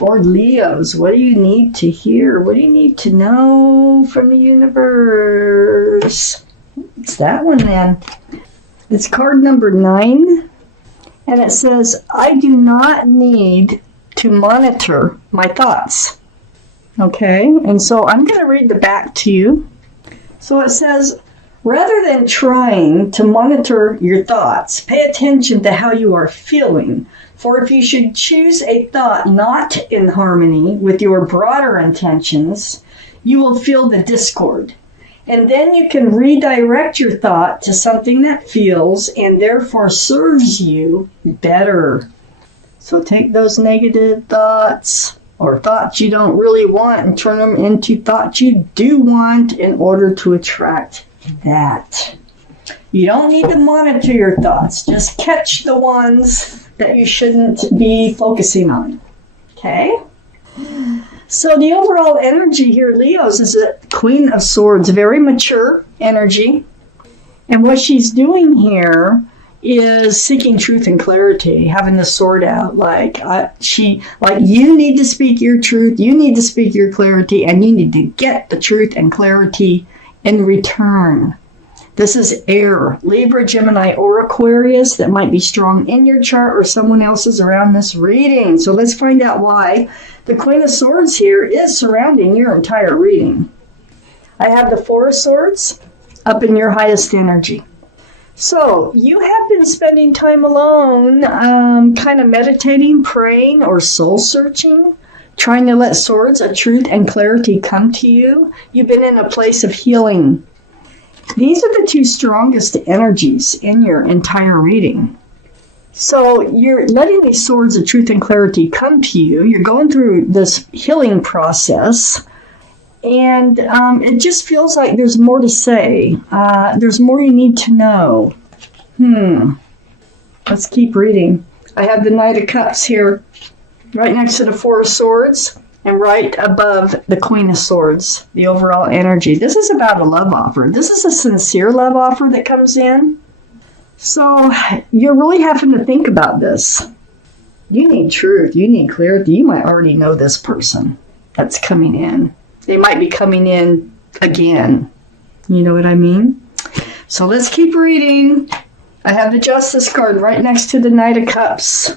For Leos, what do you need to hear? What do you need to know from the universe? It's that one then. It's card number 9. And it says, I do not need to monitor my thoughts. Okay, and so I'm going to read the back to you. So it says, rather than trying to monitor your thoughts, pay attention to how you are feeling. For if you should choose a thought not in harmony with your broader intentions, you will feel the discord. And then you can redirect your thought to something that feels and therefore serves you better. So take those negative thoughts or thoughts you don't really want and turn them into thoughts you do want in order to attract that. You don't need to monitor your thoughts. Just catch the ones that you shouldn't be focusing on. Okay? So the overall energy here, Leos, is a Queen of Swords, very mature energy. And what she's doing here is seeking truth and clarity, having the sword out. You need to speak your truth, you need to speak your clarity, and you need to get the truth and clarity in return. This is air, Libra, Gemini, or Aquarius that might be strong in your chart or someone else's around this reading. So let's find out why the Queen of Swords here is surrounding your entire reading. I have the Four of Swords up in your highest energy. So you have been spending time alone, kind of meditating, praying, or soul searching, trying to let swords of truth and clarity come to you. You've been in a place of healing. These are the two strongest energies in your entire reading. So you're letting these swords of truth and clarity come to you. You're going through this healing process. And it just feels like there's more to say. There's more you need to know. Let's keep reading. I have the Knight of Cups here, right next to the Four of Swords, and right above the Queen of Swords, the overall energy. This is about a love offer. This is a sincere love offer that comes in. So you're really having to think about this. You need truth. You need clarity. You might already know this person that's coming in. They might be coming in again. You know what I mean? So let's keep reading. I have the Justice card right next to the Knight of Cups.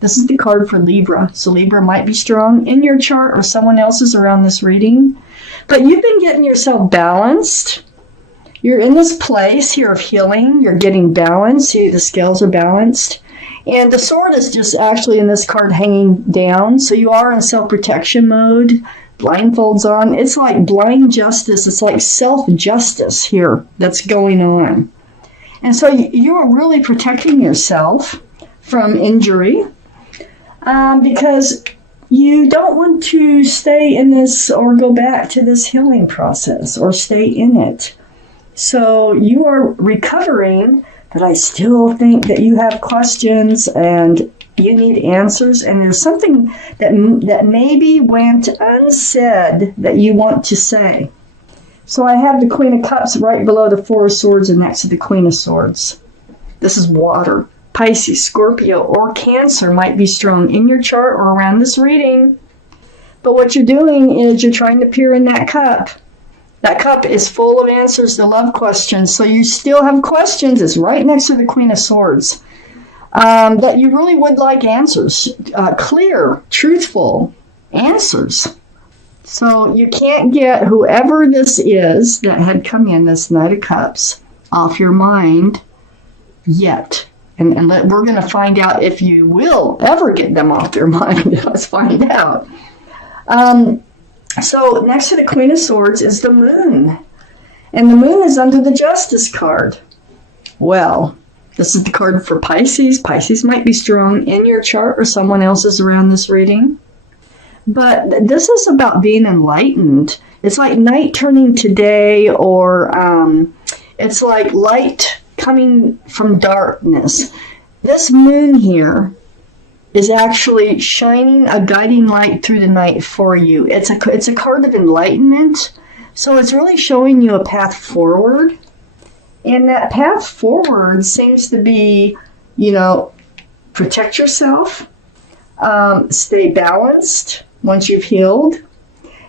This is the card for Libra. So Libra might be strong in your chart or someone else's around this reading. But you've been getting yourself balanced. You're in this place here of healing. You're getting balanced. See, the scales are balanced. And the sword is just actually in this card hanging down. So you are in self-protection mode. Blindfolds on. It's like blind justice. It's like self-justice here that's going on. And so you are really protecting yourself from injury because you don't want to stay in this or go back to this healing process or stay in it. So you are recovering, but I still think that you have questions and you need answers, and there's something that maybe went unsaid that you want to say. So I have the Queen of Cups right below the Four of Swords and next to the Queen of Swords. This is water. Pisces, Scorpio, or Cancer might be strong in your chart or around this reading. But what you're doing is you're trying to peer in that cup. That cup is full of answers to love questions. So you still have questions. It's right next to the Queen of Swords. That you really would like answers. Clear, truthful answers. So you can't get whoever this is that had come in, this Knight of Cups, off your mind yet. And we're going to find out if you will ever get them off your mind. Let's find out. So next to the Queen of Swords is the Moon. And the Moon is under the Justice card. Well, this is the card for Pisces. Pisces might be strong in your chart or someone else's around this reading. But this is about being enlightened. It's like night turning to day, or it's like light coming from darkness. This moon here is actually shining a guiding light through the night for you. It's a card of enlightenment. So it's really showing you a path forward. And that path forward seems to be, protect yourself. Stay balanced once you've healed.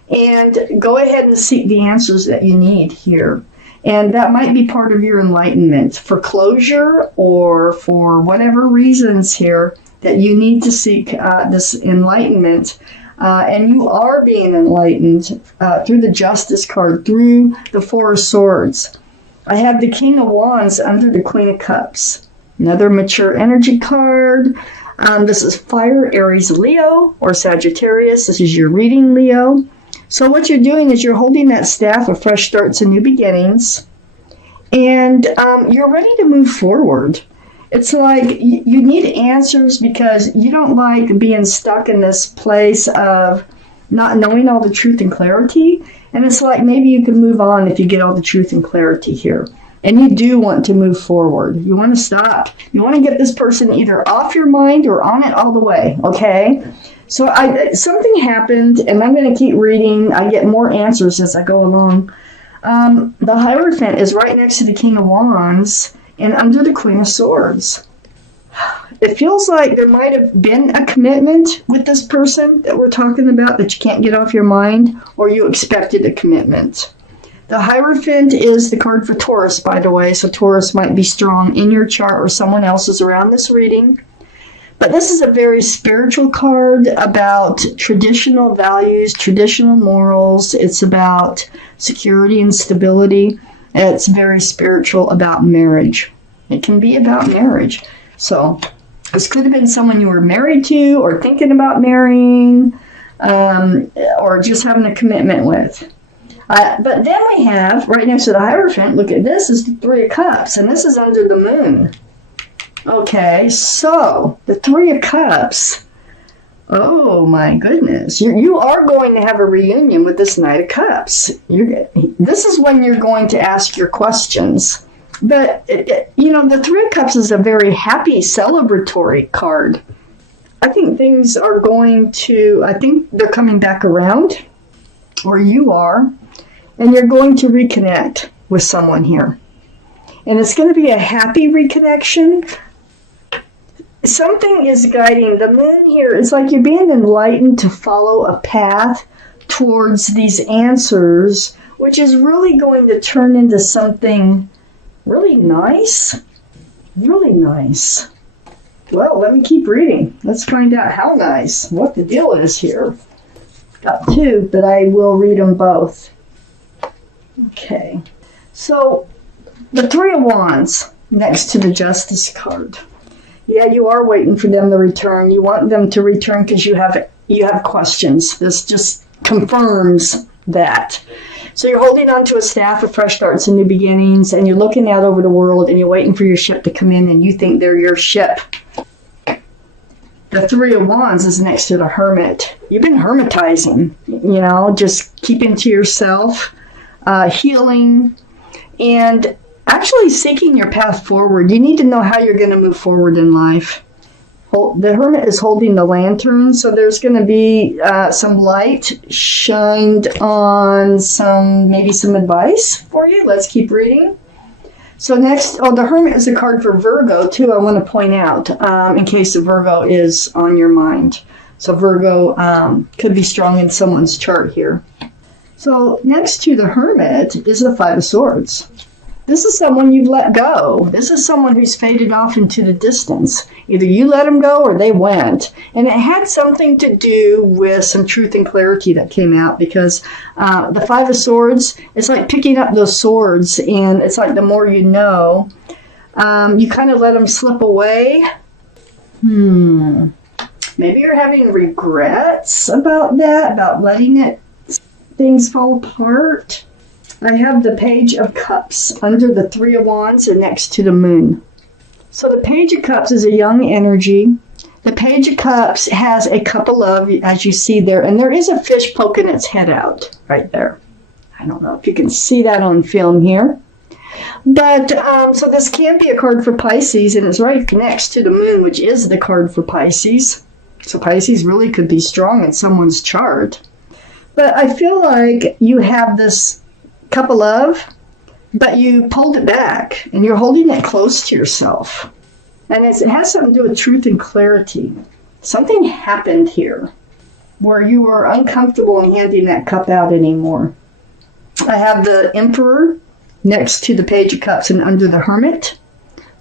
And go ahead and seek the answers that you need here. And that might be part of your enlightenment for closure or for whatever reasons here that you need to seek this enlightenment. And you are being enlightened through the Justice card, through the Four of Swords. I have the King of Wands under the Queen of Cups. Another mature energy card. This is Fire, Aries, Leo, or Sagittarius. This is your reading, Leo. So what you're doing is you're holding that staff of fresh starts and new beginnings, and you're ready to move forward. It's like you need answers because you don't like being stuck in this place of not knowing all the truth and clarity. And it's like maybe you can move on if you get all the truth and clarity here. And you do want to move forward. You want to stop. You want to get this person either off your mind or on it all the way, okay? So something happened, and I'm going to keep reading. I get more answers as I go along. The Hierophant is right next to the King of Wands and under the Queen of Swords. It feels like there might have been a commitment with this person that we're talking about that you can't get off your mind, or you expected a commitment. The Hierophant is the card for Taurus, by the way, so Taurus might be strong in your chart or someone else's around this reading. But this is a very spiritual card about traditional values, traditional morals. It's about security and stability. It's very spiritual about marriage. It can be about marriage. So this could have been someone you were married to or thinking about marrying or just having a commitment with. But then we have, right next to the Hierophant, look at this, is the Three of Cups, and this is under the moon. Okay, so the Three of Cups, oh my goodness, you are going to have a reunion with this Knight of Cups. This is when you're going to ask your questions. But, the Three of Cups is a very happy, celebratory card. I think things are I think they're coming back around, or you are, and you're going to reconnect with someone here. And it's going to be a happy reconnection. Something is guiding the moon here. It's like you're being enlightened to follow a path towards these answers, which is really going to turn into something really nice. Really nice. Well, let me keep reading. Let's find out how nice, what the deal is here. Got two, but I will read them both. Okay. So, the Three of Wands next to the Justice card. Yeah, you are waiting for them to return. You want them to return because you have questions. This just confirms that. So you're holding on to a staff of fresh starts and new beginnings, and you're looking out over the world, and you're waiting for your ship to come in, and you think they're your ship. The Three of Wands is next to the Hermit. You've been hermitizing, just keeping to yourself, healing, and actually seeking your path forward. You need to know how you're going to move forward in life. The Hermit is holding the lantern, so there's going to be some light shined on maybe some advice for you. Let's keep reading. So next, the Hermit is a card for Virgo, too, I want to point out, in case the Virgo is on your mind. So Virgo could be strong in someone's chart here. So next to the Hermit is the Five of Swords. This is someone you've let go. This is someone who's faded off into the distance. Either you let them go or they went. And it had something to do with some truth and clarity that came out, because the Five of Swords, it's like picking up those swords, and it's like the more you know, you kind of let them slip away. Maybe you're having regrets about that, about letting things fall apart. I have the Page of Cups under the Three of Wands and next to the moon. So the Page of Cups is a young energy. The Page of Cups has a cup of love, as you see there, and there is a fish poking its head out right there. I don't know if you can see that on film here. But, so this can be a card for Pisces, and it's right next to the moon, which is the card for Pisces. So Pisces really could be strong in someone's chart. But I feel like you have this cup of love, but you pulled it back, and you're holding it close to yourself. And it has something to do with truth and clarity. Something happened here where you were uncomfortable in handing that cup out anymore. I have the Emperor next to the Page of Cups and under the Hermit.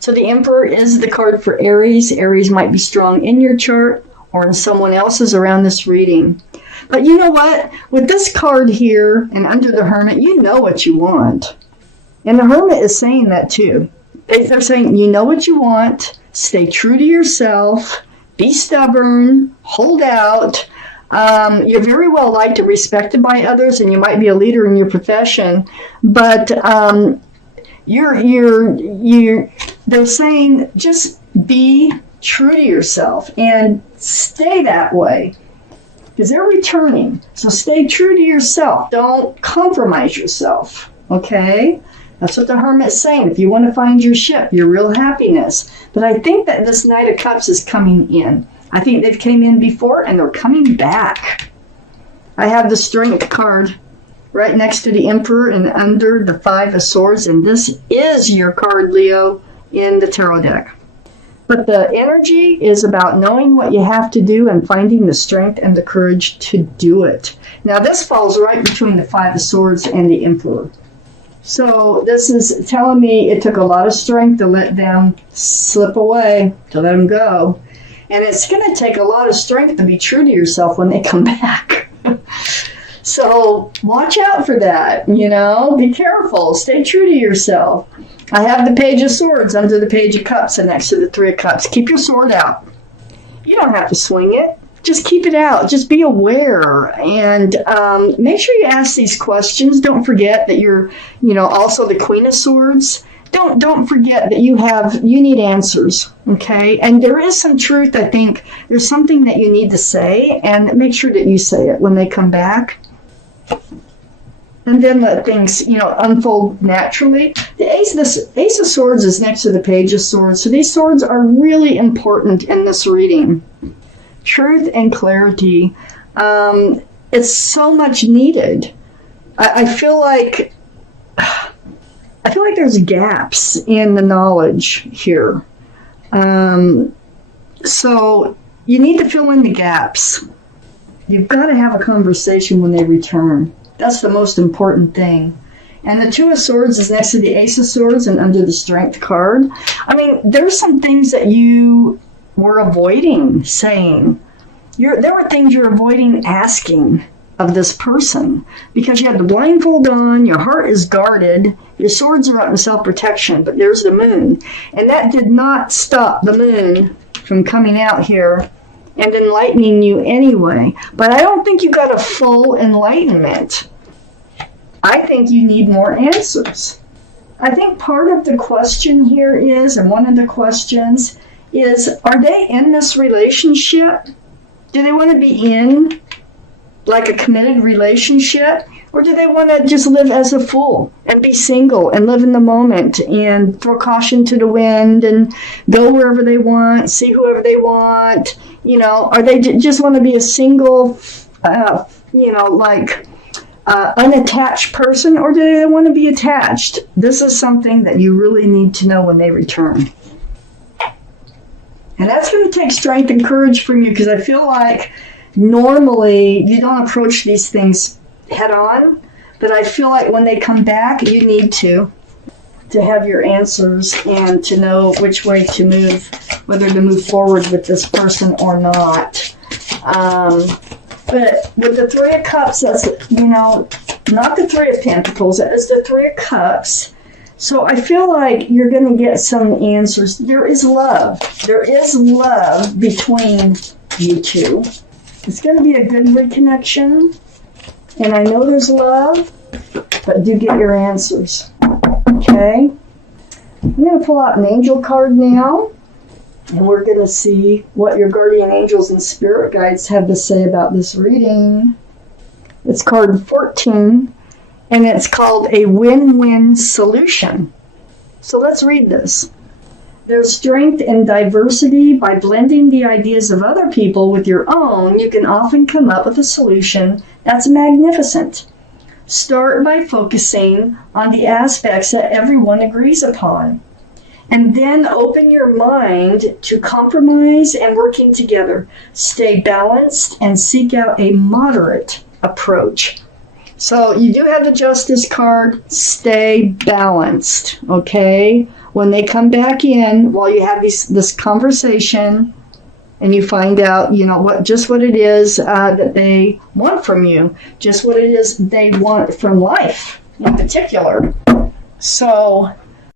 So the Emperor is the card for Aries. Aries might be strong in your chart or in someone else's around this reading. But you know what? With this card here and under the Hermit, you know what you want. And the Hermit is saying that too. They're saying you know what you want, stay true to yourself, be stubborn, hold out. You're very well liked and respected by others, and you might be a leader in your profession, but they're saying just be true to yourself and stay that way because they're returning. So stay true to yourself. Don't compromise yourself. Okay? That's what the Hermit's saying. If you want to find your ship, your real happiness. But I think that this Knight of Cups is coming in. I think they've came in before and they're coming back. I have the Strength card right next to the Emperor and under the Five of Swords. And this is your card, Leo, in the tarot deck. But the energy is about knowing what you have to do and finding the strength and the courage to do it. Now, this falls right between the Five of Swords and the Emperor. So this is telling me it took a lot of strength to let them slip away, to let them go. And it's going to take a lot of strength to be true to yourself when they come back. So watch out for that, be careful, stay true to yourself. I have the Page of Swords under the Page of Cups and next to the Three of Cups. Keep your sword out. You don't have to swing it. Just keep it out. Just be aware and make sure you ask these questions. Don't forget that you're, also the Queen of Swords. Don't forget that you need answers, okay? And there is some truth, I think. There's something that you need to say, and make sure that you say it when they come back. And then let things, unfold naturally. The Ace of Swords is next to the Page of Swords, so these swords are really important in this reading. Truth and clarity. It's so much needed. I feel like there's gaps in the knowledge here. So you need to fill in the gaps. You've got to have a conversation when they return. That's the most important thing. And the Two of Swords is next to the Ace of Swords and under the Strength card. I mean, there's some things that you were avoiding saying. There were things you're avoiding asking of this person because you had the blindfold on, your heart is guarded, your swords are up in self-protection, but there's the moon. And that did not stop the moon from coming out here and enlightening you anyway. But I don't think you got a full enlightenment. I think you need more answers. I think part of the question here is, and one of the questions is, are they in this relationship? Do they want to be in like a committed relationship? Or do they want to just live as a fool and be single and live in the moment and throw caution to the wind and go wherever they want, see whoever they want? Or they just want to be a single, unattached person? Or do they want to be attached? This is something that you really need to know when they return. And that's going to take strength and courage from you because I feel like normally you don't approach these things head on, but I feel like when they come back, you need to have your answers and to know which way to move, whether to move forward with this person or not. But with the Three of Cups, that's, not the Three of Pentacles, it's the Three of Cups. So I feel like you're going to get some answers. There is love. There is love between you two. It's going to be a good reconnection. And I know there's love, but do get your answers. Okay? I'm going to pull out an angel card now. And we're going to see what your guardian angels and spirit guides have to say about this reading. It's card 14. And it's called a win-win solution. So let's read this. There's strength in diversity. By blending the ideas of other people with your own, you can often come up with a solution that's magnificent. Start by focusing on the aspects that everyone agrees upon. And then open your mind to compromise and working together. Stay balanced and seek out a moderate approach. So you do have the Justice card. Stay balanced, okay? When they come back in, while you have this conversation, and you find out, what it is that they want from you, just what it is they want from life in particular. So